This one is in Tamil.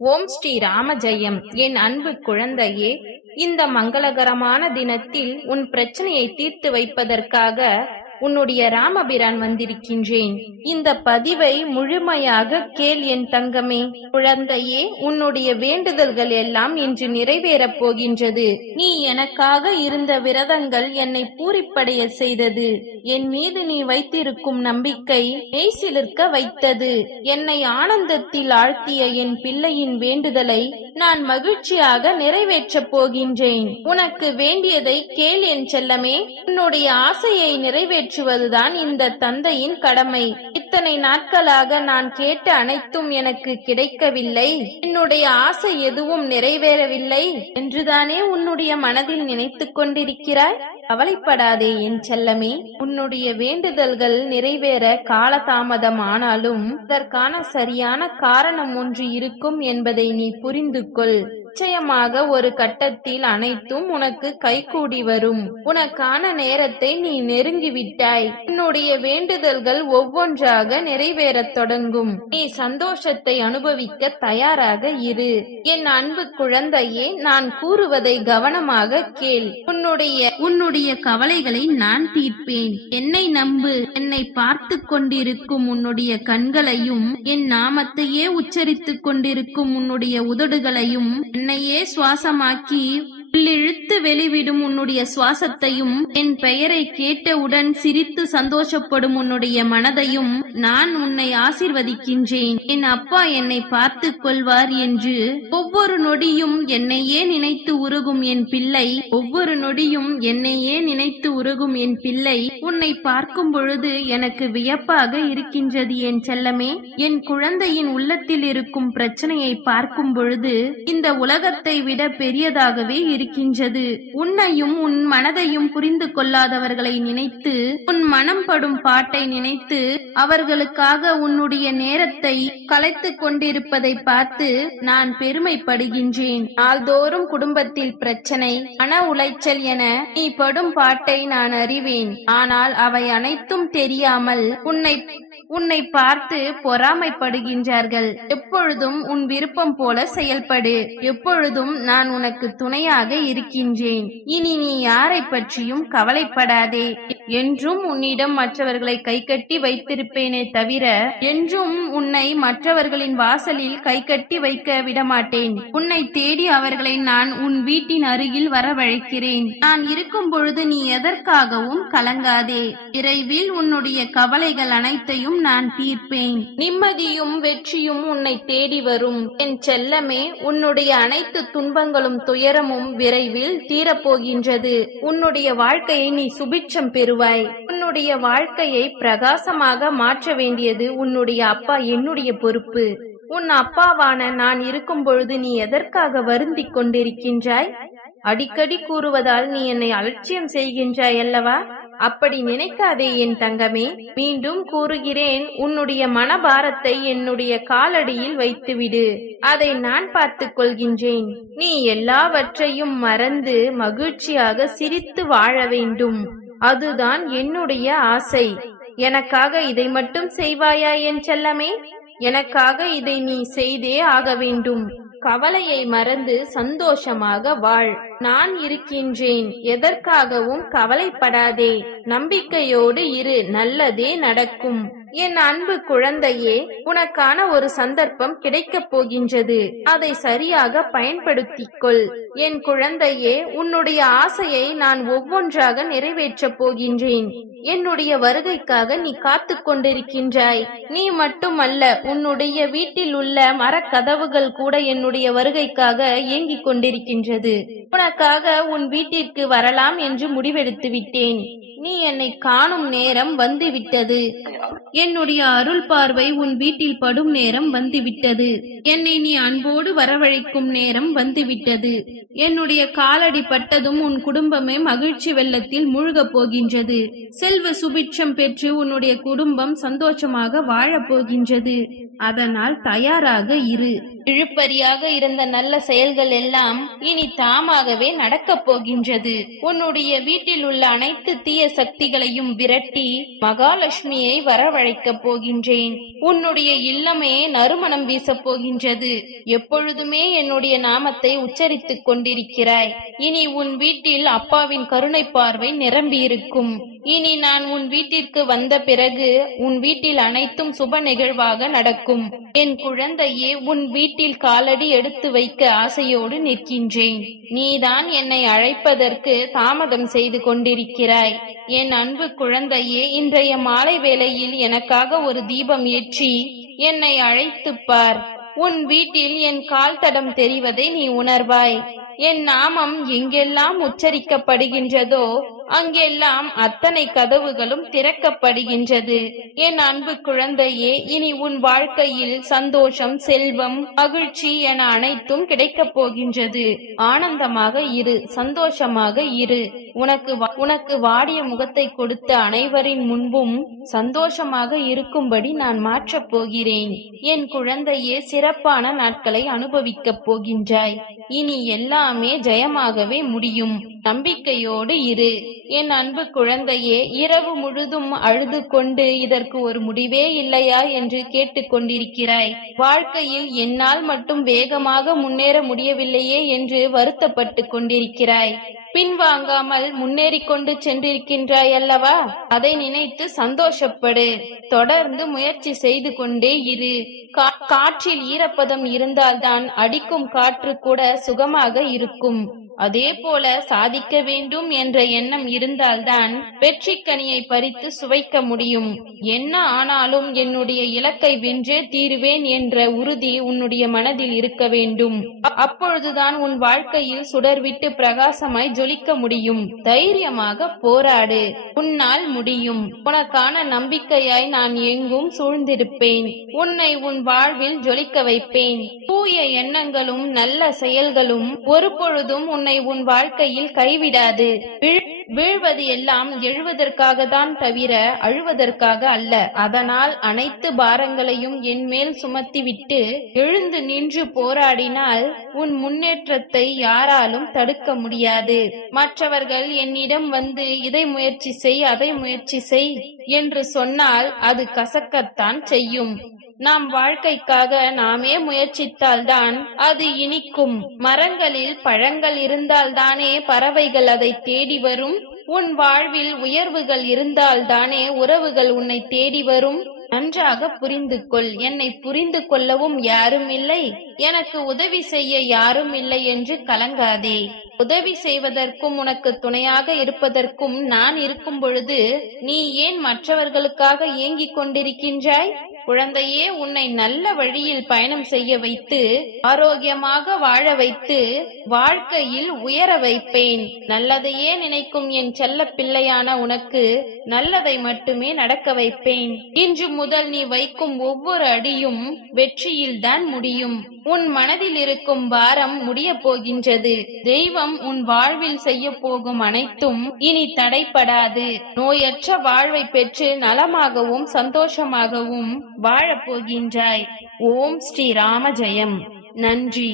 ஓம் ஸ்ரீ ராம ஜெயம். என் அன்பு குழந்தையே, இந்த மங்களகரமான தினத்தில் உன் பிரச்சனையை தீர்த்து வைப்பதற்காக உன்னுடைய ராமபிரான் வந்திருக்கின்றேன். இந்த பதிவை முழுமையாக கேள் என் தங்கமே. குழந்தையே, உன்னுடைய வேண்டுதல்கள் எல்லாம் இன்று நிறைவேறப் போகின்றது. நீ எனக்காக இருந்த விரதங்கள் என்னை பூரிப்படைய செய்தது. என் மீது நீ வைத்திருக்கும் நம்பிக்கை மெய்சிலிர்க்க வைத்தது. என்னை ஆனந்தத்தில் ஆழ்த்திய என் பிள்ளையின் வேண்டுதலை நான் மகிழ்ச்சியாக நிறைவேற்றப் போகின்றேன். உனக்கு வேண்டியதை கேள் என் செல்லமே. உன்னுடைய ஆசையை நிறைவேற்றுவதுதான் இந்த தந்தையின் கடமை. இத்தனை நாட்களாக நான் கேட்ட அனைத்தும் எனக்கு கிடைக்கவில்லை, என்னுடைய ஆசை எதுவும் நிறைவேறவில்லை என்றுதானே உன்னுடைய மனதில் நினைத்துக் கொண்டிருக்கிறாய்? கவலைப்படாதே என் செல்லமே. உன்னுடைய வேண்டுதல்கள் நிறைவேற காலதாமதம் ஆனாலும் அதற்கான சரியான காரணம் ஒன்று இருக்கும் என்பதை நீ புரிந்து கொள். நிச்சயமாக ஒரு கட்டத்தில் அனைத்தும் உனக்கு கைகூடி வரும். உனக்கான நேரத்தை நீ நெருங்கிவிட்டாய். உன்னுடைய வேண்டுதல்கள் ஒவ்வொன்றாக நிறைவேறத் தொடங்கும். நீ சந்தோஷத்தை அனுபவிக்க தயாராக இரு. என் அன்பு குழந்தையே, நான் கூறுவதை கவனமாக கேள். உன்னுடைய கவலைகளை நான் தீர்ப்பேன். என்னை நம்பு. என்னை பார்த்து கொண்டிருக்கும் உன்னுடைய கண்களையும், என் நாமத்தையே உச்சரித்துக் கொண்டிருக்கும் உன்னுடைய உதடுகளையும், என்னையே சுவாசமாக்கி உள்ளிழுத்து வெளிவிடும் உன்னுடைய சுவாசத்தையும், என் பெயரை கேட்டவுடன் சிரித்து சந்தோஷப்படும் உன்னுடைய மனதையும் நான் உன்னை ஆசீர்வதிக்கின்றேன். என் அப்பா என்னை பார்த்து கொள்வார் என்று ஒவ்வொரு நொடியும் என்னையே நினைத்து உருகும் என் பிள்ளை, ஒவ்வொரு நொடியும் என்னையே நினைத்து உருகும் என் பிள்ளை உன்னை பார்க்கும் பொழுது எனக்கு வியப்பாக இருக்கின்றது என் செல்லமே. என் குழந்தையின் உள்ளத்தில் இருக்கும் பிரச்சனையை பார்க்கும் பொழுது இந்த உலகத்தை விட பெரியதாகவே இருக்கின்றது. உன்னையும் உன் மனதையும் புரிந்து கொள்ளாதவர்களை நினைத்து, உன் மனம் படும் பாட்டை நினைத்து அவர்களுக்காக உன்னுடைய நேரத்தை கலைத்துக் கொண்டிருப்பதை பார்த்து நான் பெருமைப்படுகின்றேன். நாள்தோறும் குடும்பத்தில் பிரச்சனை, மன உளைச்சல் என நீ படும் பாட்டை நான் அறிவேன். ஆனால் அவை அனைத்தும் தெரியாமல் உன்னை பார்த்து பொறாமைப்படுகின்றார்கள். எப்பொழுதும் உன் விருப்பம் போல செயல்படு. எப்பொழுதும் நான் உனக்கு துணையாக இருக்கின்றேன். இனி நீ யாரை பற்றியும் கவலைப்படாதே. என்றும் உன்னிடம் மற்றவர்களை கைகட்டி வைத்திருப்பேனே தவிர என்றும் உன்னை மற்றவர்களின் வாசலில் கைகட்டி வைக்க விடமாட்டேன். உன்னை தேடி அவர்களை நான் உன் வீட்டின் அருகில் வரவழைக்கிறேன். நான் இருக்கும் பொழுது நீ எதற்காகவும் கலங்காதே. விரைவில் உன்னுடைய கவலைகள் அனைத்தையும் நான் தீர்ப்பேன். நிம்மதியும் வெற்றியும் உன்னை தேடி வரும் என் செல்லமே. உன்னுடைய அனைத்து துன்பங்களும் துயரமும் விரைவில் தீரப்போகின்றது. உன்னுடைய வாழ்க்கையை நீ சுபிட்சம் பெறுவாய். உன்னுடைய வாழ்க்கையை பிரகாசமாக மாற்ற வேண்டியது உன்னுடைய அப்பா என்னுடைய பொறுப்பு. உன் அப்பாவான நான் இருக்கும் பொழுது நீ எதற்காக வருந்திக் கொண்டிருக்கின்றாய்? அடிக்கடி கூறுவதால் நீ என்னை அலட்சியம் செய்கின்றாய் அல்லவா? அப்படி நினைக்காதே என் தங்கமே. மீண்டும் கூறுகிறேன், உன்னுடைய மனபாரத்தை என்னுடைய காலடியில் வைத்துவிடு. அதை நான் பார்த்துக் கொள்கின்றேன். நீ எல்லாவற்றையும் மறந்து மகிழ்ச்சியாக சிரித்து வாழ வேண்டும். அதுதான் என்னுடைய ஆசை. எனக்காக இதை மட்டும் செய்வாயா என் செல்லமே? எனக்காக இதை நீ செய்தே ஆக வேண்டும். கவலையை மறந்து சந்தோஷமாக வாழ். நான் இருக்கின்றேன். எதற்காகவும் கவலைப்படாதே. நம்பிக்கையோடு இரு. நல்லதே நடக்கும். என் அன்பு குழந்தையே, உனக்கான ஒரு சந்தர்ப்பம் கிடைக்கப் போகின்றது. அதை சரியாக பயன்படுத்திக் கொள். என் குழந்தையே, உன்னுடைய ஆசையை நான் ஒவ்வொன்றாக நிறைவேற்றப் போகின்றேன். என்னுடைய வருகைக்காக நீ காத்து கொண்டிருக்கின்றாய். நீ மட்டுமல்ல, உன்னுடைய வீட்டில் உள்ள மரக்கதவுகள் கூட என்னுடைய வருகைக்காக ஏங்கிக் கொண்டிருக்கின்றது. உனக்காக உன் வீட்டிற்கு வரலாம் என்று முடிவெடுத்து விட்டேன். நீ என்னை காணும் நேரம் வந்துவிட்டது. என்னுடைய அருள் பார்வை உன் வீட்டில் படும் நேரம் வந்துவிட்டது. என்னை நீ அன்போடு வரவழைக்கும் நேரம் வந்துவிட்டது. என்னுடைய காலடி பட்டதும் உன் குடும்பமே மகிழ்ச்சி வெள்ளத்தில் மூழ்கப் போகின்றது. செல்வ சுபிட்சம் பெற்று உன்னுடைய குடும்பம் சந்தோஷமாக வாழப் போகின்றது. அதனால் தயாராக இரு. இழுப்பறியாக இருந்த நல்ல செயல்கள் எல்லாம் இனி தாமாகவே நடக்கப் போகின்றது. உன்னுடைய வீட்டில் உள்ள அனைத்து தீய சக்திகளையும் விரட்டி மகாலட்சுமியை வரவழை வரவழைக்கப் போகின்றேன். உன்னுடைய இல்லமே நறுமணம் வீசப் போகின்றது. எப்பொழுதுமே என்னுடைய நாமத்தை உச்சரித்துக் கொண்டிருக்கிறாய். இனி உன் வீட்டில் அப்பாவின் கருணை பார்வை நிரம்பியிருக்கும். இனி நான் உன் வீட்டிற்கு வந்த பிறகு உன் வீட்டில் அனைத்தும் சுப நிகழ்வாக நடக்கும். என் குழந்தையே, உன் வீட்டில் காலடி எடுத்து வைக்க ஆசையோடு நிற்கின்றேன். நீதான் என்னை அழைப்பதற்கு தாமதம் செய்து கொண்டிருக்கிறாய். என் அன்பு குழந்தையே, இன்றைய மாலை வேளையில் எனக்காக ஒரு தீபம் ஏற்றி என்னை அழைத்துப் பார். உன் வீட்டில் என் கால் தடம் தெரிவதை நீ உணர்வாய். என் நாமம் எங்கெல்லாம் உச்சரிக்கப்படுகின்றதோ அங்கெல்லாம் அத்தனை கதவுகளும் திறக்கப்படுகின்றது. என் அன்பு குழந்தையே, இனி உன் வாழ்க்கையில் சந்தோஷம், செல்வம், மகிழ்ச்சி என அனைத்தும் கிடைக்கப் போகின்றது. ஆனந்தமாக இரு, சந்தோஷமாக இரு. உனக்கு வாடிய முகத்தை கொடுத்த அனைவரின் முன்பும் சந்தோஷமாக இருக்கும்படி நான் மாற்றப் போகிறேன். என் குழந்தையே, சிறப்பான நாட்களை அனுபவிக்கப் போகின்றாய். இனி எல்லாமே ஜெயமாகவே முடியும். நம்பிக்கையோடு இரு. என் அன்பு குழந்தையே, இரவு முழுதும் அழுது கொண்டு இதற்கு ஒரு முடிவே இல்லையா என்று கேட்டுக்கொண்டிருக்கிறாய். வாழ்க்கையில் என்னால் மட்டும் வேகமாக முன்னேற முடியவில்லையே என்று வருத்தப்பட்டு கொண்டிருக்கிறாய். பின்வாங்காமல் முன்னேறி கொண்டு சென்றிருக்கின்றாய் அல்லவா? அதை நினைத்து சந்தோஷப்படு. தொடர்ந்து முயற்சி செய்து கொண்டே இரு. காற்றில் ஈரப்பதம் இருந்தால்தான் அடிக்கும் காற்று கூட சுகமாக இருக்கும். அதே போல சாதிக்க வேண்டும் என்ற எண்ணம் இருந்தால்தான் வெற்றி கனியை பறித்து சுவைக்க முடியும். என்ன ஆனாலும் என்னுடைய இலக்கை வென்றே தீருவேன் என்ற உறுதி உன்னுடைய மனதில் இருக்க வேண்டும். அப்பொழுதுதான் உன் வாழ்க்கையில் சுடர்விட்டு பிரகாசமாய் ஜொலிக்க முடியும். தைரியமாக போராடு. உன்னால் முடியும். உனக்கான நம்பிக்கையாய் நான் எங்கும் சூழ்ந்திருப்பேன். உன்னை உன் வாழ்வில் ஜொலிக்க வைப்பேன். தூய எண்ணங்களும் நல்ல செயல்களும் ஒரு பொழுதும் உன்னை உன் வாழ்க்கையில் கைவிடாது. வீழ்வது எல்லாம் எழுவதற்காக தான் தவிர அழுவதற்காக அல்ல. அதனால் அனைத்து பாரங்களையும் என் மேல் சுமத்திவிட்டு எழுந்து நின்று போராடினால் உன் முன்னேற்றத்தை யாராலும் தடுக்க முடியாது. மற்றவர்கள் என்னிடம் வந்து இதை முயற்சி செய், அதை முயற்சி செய் என்று சொன்னால் அது கசக்கத்தான் செய்யும். நாம் வாழ்க்கைக்காக நாமே முயற்சித்தால்தான் அது இனிக்கும். மரங்களில் பழங்கள் இருந்தால்தானே பறவைகள் அதை தேடி வரும். உன் வாழ்வில் உயர்வுகள் இருந்தால்தானே உறவுகள் உன்னை தேடி வரும். நன்றாக புரிந்து கொள். என்னை புரிந்து கொள்ளவும் யாரும் இல்லை, எனக்கு உதவி செய்ய யாரும் இல்லை என்று கலங்காதே. உதவி செய்வதற்கும் உனக்கு துணையாக இருப்பதற்கும் நான் இருக்கும் பொழுது நீ ஏன் மற்றவர்களுக்காக ஏங்கிக் கொண்டிருக்கின்றாய்? குழந்தையே, உன்னை நல்ல வழியில் பயணம் செய்ய வைத்து ஆரோக்கியமாக வாழ வைத்து வாழ்க்கையில் உயர வைப்பேன். நல்லதையே நினைக்கும் என் செல்ல பிள்ளையான உனக்கு நல்லதை மட்டுமே நடக்க வைப்பேன். இன்று முதல் நீ வைக்கும் ஒவ்வொரு அடியும் வெற்றியில்தான் முடியும். உன் மனதில் இருக்கும் பாரம் முடிய போகின்றது. தெய்வம் உன் வாழ்வில் செய்ய போகும் அனைத்தும் இனி தடைப்படாது. நோயற்ற வாழ்வை பெற்று நலமாகவும் சந்தோஷமாகவும் வாழப் போகின்றாய். ஓம் ஸ்ரீ ராம ஜெயம். நன்றி.